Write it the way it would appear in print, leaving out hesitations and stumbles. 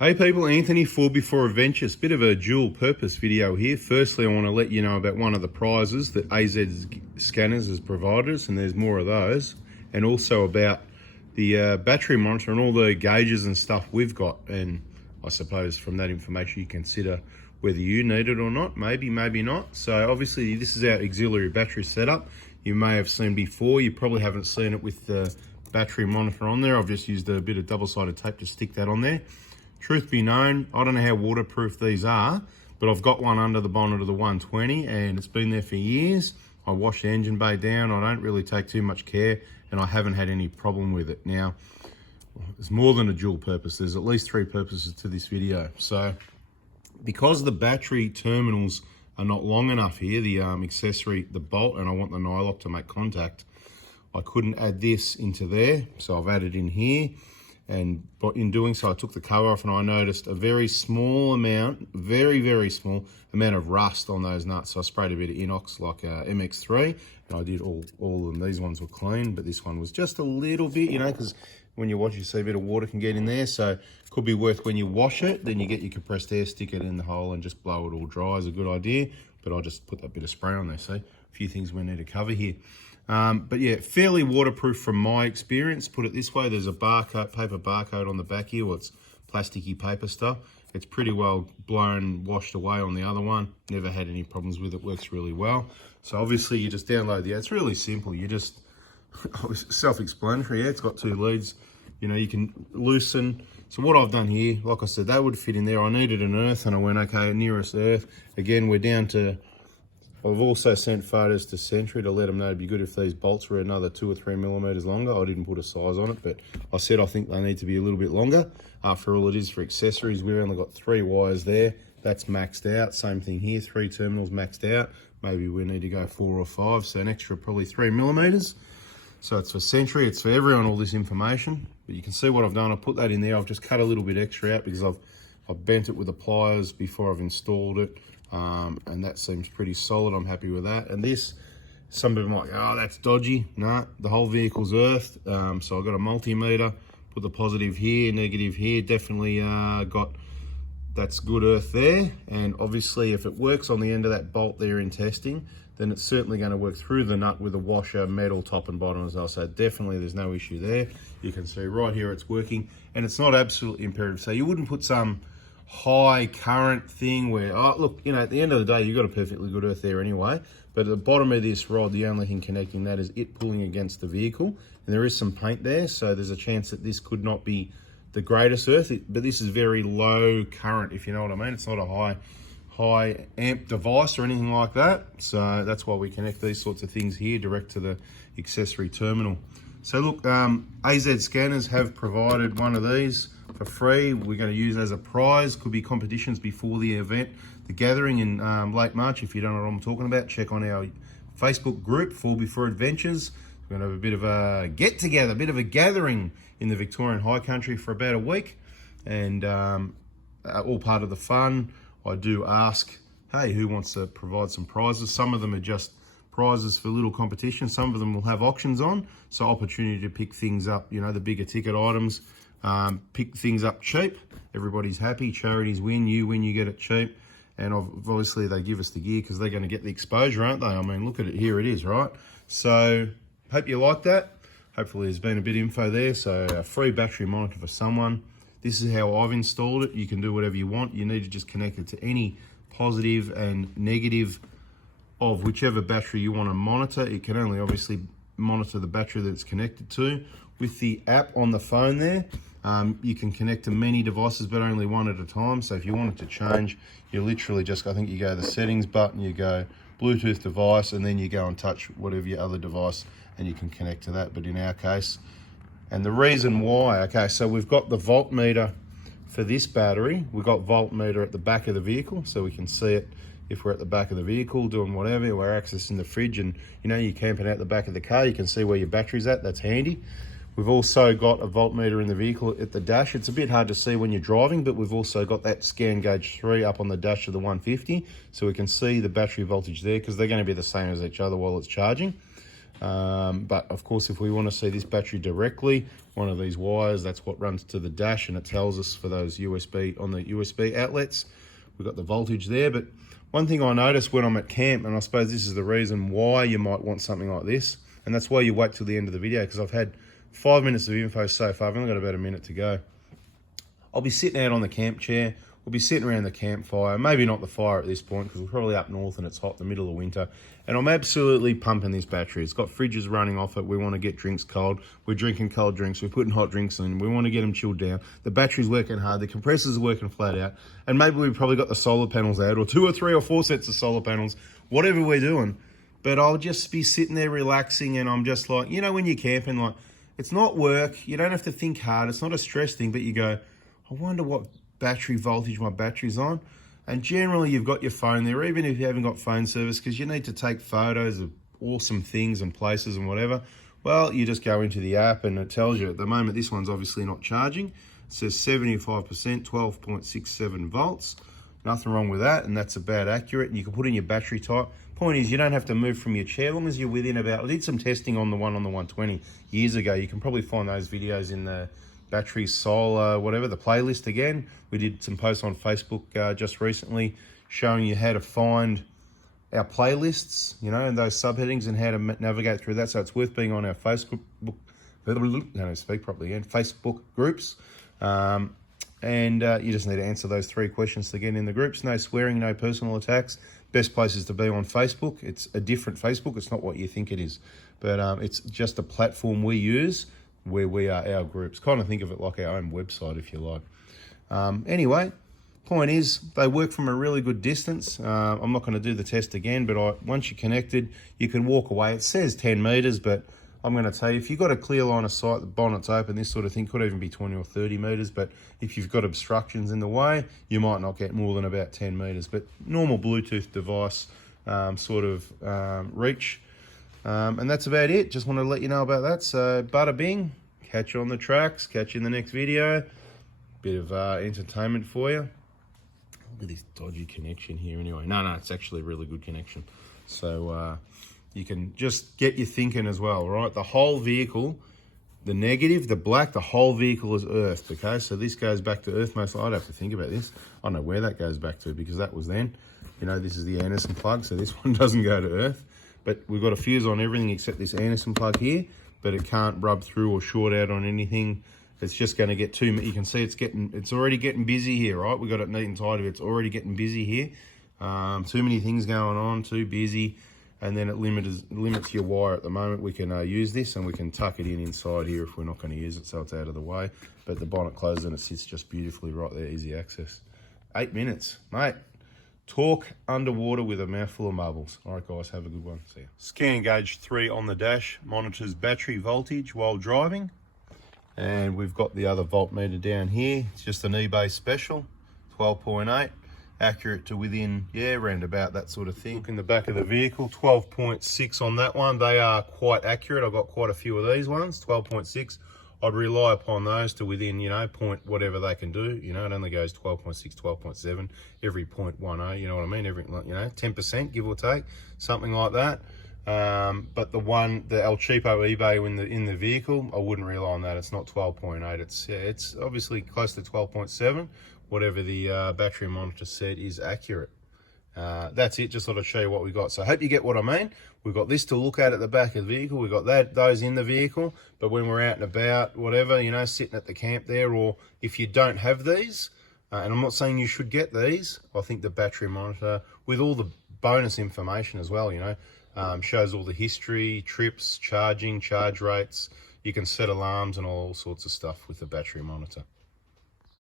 Hey people, Anthony for Before Adventures. Bit of a dual purpose video here. Firstly, I want to let you know about one of the prizes that AZ Scanners has provided us, and there's more of those. And also about the battery monitor and all the gauges and stuff we've got. And I suppose from that information you consider whether you need it or not. Maybe, maybe not. So obviously this is our auxiliary battery setup. You may have seen before. You probably haven't seen it with the battery monitor on there. I've just used a bit of double-sided tape to stick that on there. Truth be known, I don't know how waterproof these are, but I've got one under the bonnet of the 120 and it's been there for years. I wash the engine bay down, I don't really take too much care, and I haven't had any problem with it. Now, it's more than a dual purpose. There's at least three purposes to this video. So, because the battery terminals are not long enough here, the accessory, the bolt, and I want the nylock to make contact, I couldn't add this into there, so I've added in here. And in doing so, I took the cover off and I noticed a very small amount, very, very small amount of rust on those nuts. So I sprayed a bit of inox like MX3, and I did all of them. These ones were clean, but this one was just a little bit, you know, because when you wash, you see a bit of water can get in there. So it could be worth when you wash it, then you get your compressed air, stick it in the hole and just blow it all dry is a good idea. But I just put that bit of spray on there. See, a few things we need to cover here. But yeah, fairly waterproof from my experience. Put it this way, there's a barcode, paper barcode on the back here. Well, it's plasticky paper stuff. It's pretty well blown, washed away on the other one. Never had any problems with it, works really well. So obviously you just download the app. It's really simple. You just, self-explanatory, yeah, it's got two leads. You know, you can loosen. So what I've done here, like I said, that would fit in there. I needed an earth and I went, okay, nearest earth. Again, we're down to, I've also sent photos to Sentry to let them know it'd be good if these bolts were another 2 or 3 millimeters longer. I didn't put a size on it, but I said I think they need to be a little bit longer. After all, it is for accessories. We've only got 3 wires there. That's maxed out. Same thing here, 3 terminals maxed out. Maybe we need to go 4 or 5, so an extra probably 3 millimeters. So it's for Sentry, it's for everyone, all this information. But you can see what I've done. I put that in there. I've just cut a little bit extra out because I've bent it with the pliers before I've installed it. And that seems pretty solid. I'm happy with that. And this, some people might go, oh, that's dodgy. Nah, the whole vehicle's earthed. So I've got a multimeter, put the positive here, negative here. Definitely got, that's good earth there. And obviously if it works on the end of that bolt there in testing, then it's certainly going to work through the nut with a washer, metal top and bottom as well. So definitely there's no issue there. You can see right here it's working, and it's not absolutely imperative. So you wouldn't put some high current thing where, oh look, you know, at the end of the day you've got a perfectly good earth there anyway, but at the bottom of this rod, the only thing connecting that is it pulling against the vehicle, and there is some paint there, so there's a chance that this could not be the greatest earth, but this is very low current, if you know what I mean. It's not a high amp device or anything like that, so that's why we connect these sorts of things here direct to the accessory terminal. So look, AZ Scanners have provided one of these for free. We're going to use as a prize. Could be competitions before the event, the gathering in late March. If you don't know what I'm talking about, check on our Facebook group, For Before Adventures. We're going to have a bit of a get together, a bit of a gathering in the Victorian High Country for about a week, and all part of the fun. I do ask, hey, who wants to provide some prizes? Some of them are just prizes for little competitions. Some of them will have auctions on, so opportunity to pick things up, you know, the bigger ticket items. Pick things up cheap. Everybody's happy. Charities win. You win, you get it cheap. And obviously they give us the gear because they're going to get the exposure, aren't they? I mean, look at it. Here it is, right? So hope you like that. Hopefully there's been a bit of info there. So a free battery monitor for someone. This is how I've installed it. You can do whatever you want. You need to just connect it to any positive and negative of whichever battery you want to monitor. It can only obviously monitor the battery that it's connected to. With the app on the phone there, you can connect to many devices, but only one at a time. So if you wanted to change, you literally just, I think you go to the settings button, you go Bluetooth device, and then you go and touch whatever your other device, and you can connect to that. But in our case, and the reason why, okay, so we've got the voltmeter for this battery. We've got voltmeter at the back of the vehicle, so we can see it if we're at the back of the vehicle doing whatever, we're accessing the fridge, and you know, you're camping out the back of the car, you can see where your battery's at. That's handy. We've also got a voltmeter in the vehicle at the dash. It's a bit hard to see when you're driving, but we've also got that scan gauge 3 up on the dash of the 150, so we can see the battery voltage there because they're going to be the same as each other while it's charging. But of course, if we want to see this battery directly, one of these wires, that's what runs to the dash, and it tells us for those USB, on the USB outlets, we've got the voltage there. But one thing I noticed when I'm at camp, and I suppose this is the reason why you might want something like this, and that's why you wait till the end of the video, because I've had 5 minutes of info so far. I've only got about a minute to go. I'll be sitting out on the camp chair. We'll be sitting around the campfire, maybe not the fire at this point because we're probably up north and it's hot in the middle of winter. And I'm absolutely pumping this battery. It's got fridges running off it. We want to get drinks cold. We're drinking cold drinks. We're putting hot drinks in. We want to get them chilled down. The battery's working hard. The compressors are working flat out. And maybe we've probably got the solar panels out, or 2 or 3 or 4 sets of solar panels, whatever we're doing. But I'll just be sitting there relaxing, and I'm just like, you know, when you're camping, like, it's not work. You don't have to think hard. It's not a stress thing, but you go, I wonder what battery voltage my battery's on. And generally you've got your phone there, even if you haven't got phone service, because you need to take photos of awesome things and places and whatever. Well, you just go into the app and it tells you. At the moment, this one's obviously not charging. It says 75%, 12.67 volts. Nothing wrong with that, and that's about accurate. And you can put in your battery type. Point is, you don't have to move from your chair, as long as you're within about, I did some testing on the 120 years ago. You can probably find those videos in the battery, solar, whatever, the playlist again. We did some posts on Facebook just recently showing you how to find our playlists, you know, and those subheadings and how to navigate through that. So it's worth being on our Facebook, Facebook groups. And you just need to answer those 3 questions to get in the groups. No swearing, no personal attacks. Best places to be on Facebook. It's a different Facebook. It's not what you think it is. But it's just a platform we use where we are our groups. Kind of think of it like our own website, if you like. Anyway, point is, they work from a really good distance. I'm not going to do the test again, but once you're connected, you can walk away. It says 10 meters, but I'm going to tell you, if you've got a clear line of sight, the bonnet's open, this sort of thing, could even be 20 or 30 meters, but if you've got obstructions in the way, you might not get more than about 10 meters. But normal Bluetooth device reach. And that's about it. Just want to let you know about that. So bada bing, catch you on the tracks, catch you in the next video. Bit of entertainment for you. Look at this dodgy connection here anyway. No, it's actually a really good connection. So you can just get you thinking as well, right? The whole vehicle, the negative, the black, the whole vehicle is earthed, okay? So this goes back to Earth most. I'd have to think about this. I don't know where that goes back to because that was then. You know, this is the Anderson plug, so this one doesn't go to Earth. But we've got a fuse on everything except this Anderson plug here, but it can't rub through or short out on anything. It's just going to get too, you can see it's already getting busy here, right? We got it neat and tidy. It's already getting busy here. Too many things going on, too busy. And then it limits your wire. At the moment, we can use this and we can tuck it inside here if we're not going to use it, so it's out of the way. But the bonnet closes and it sits just beautifully right there, easy access. 8 minutes, mate. Talk underwater with a mouthful of marbles. All right, guys, have a good one. See ya. Scan gauge 3 on the dash monitors battery voltage while driving. And we've got the other voltmeter down here. It's just an eBay special, 12.8. Accurate to within, around about that sort of thing. Look in the back of the vehicle, 12.6 on that one. They are quite accurate. I've got quite a few of these ones, 12.6. I'd rely upon those to within, point whatever they can do. It only goes 12.6, 12.7, every 0.10, you know what I mean? Every, 10%, give or take, something like that. But the El Cheapo eBay in the vehicle, I wouldn't rely on that. It's not 12.8. It's obviously close to 12.7. Whatever the battery monitor said is accurate. That's it. Just thought I'd show you what we got. So I hope you get what I mean. We've got this to look at the back of the vehicle. We've got those in the vehicle. But when we're out and about, whatever, sitting at the camp there, or if you don't have these, and I'm not saying you should get these, I think the battery monitor, with all the bonus information as well, shows all the history, trips, charging, charge rates. You can set alarms and all sorts of stuff with the battery monitor.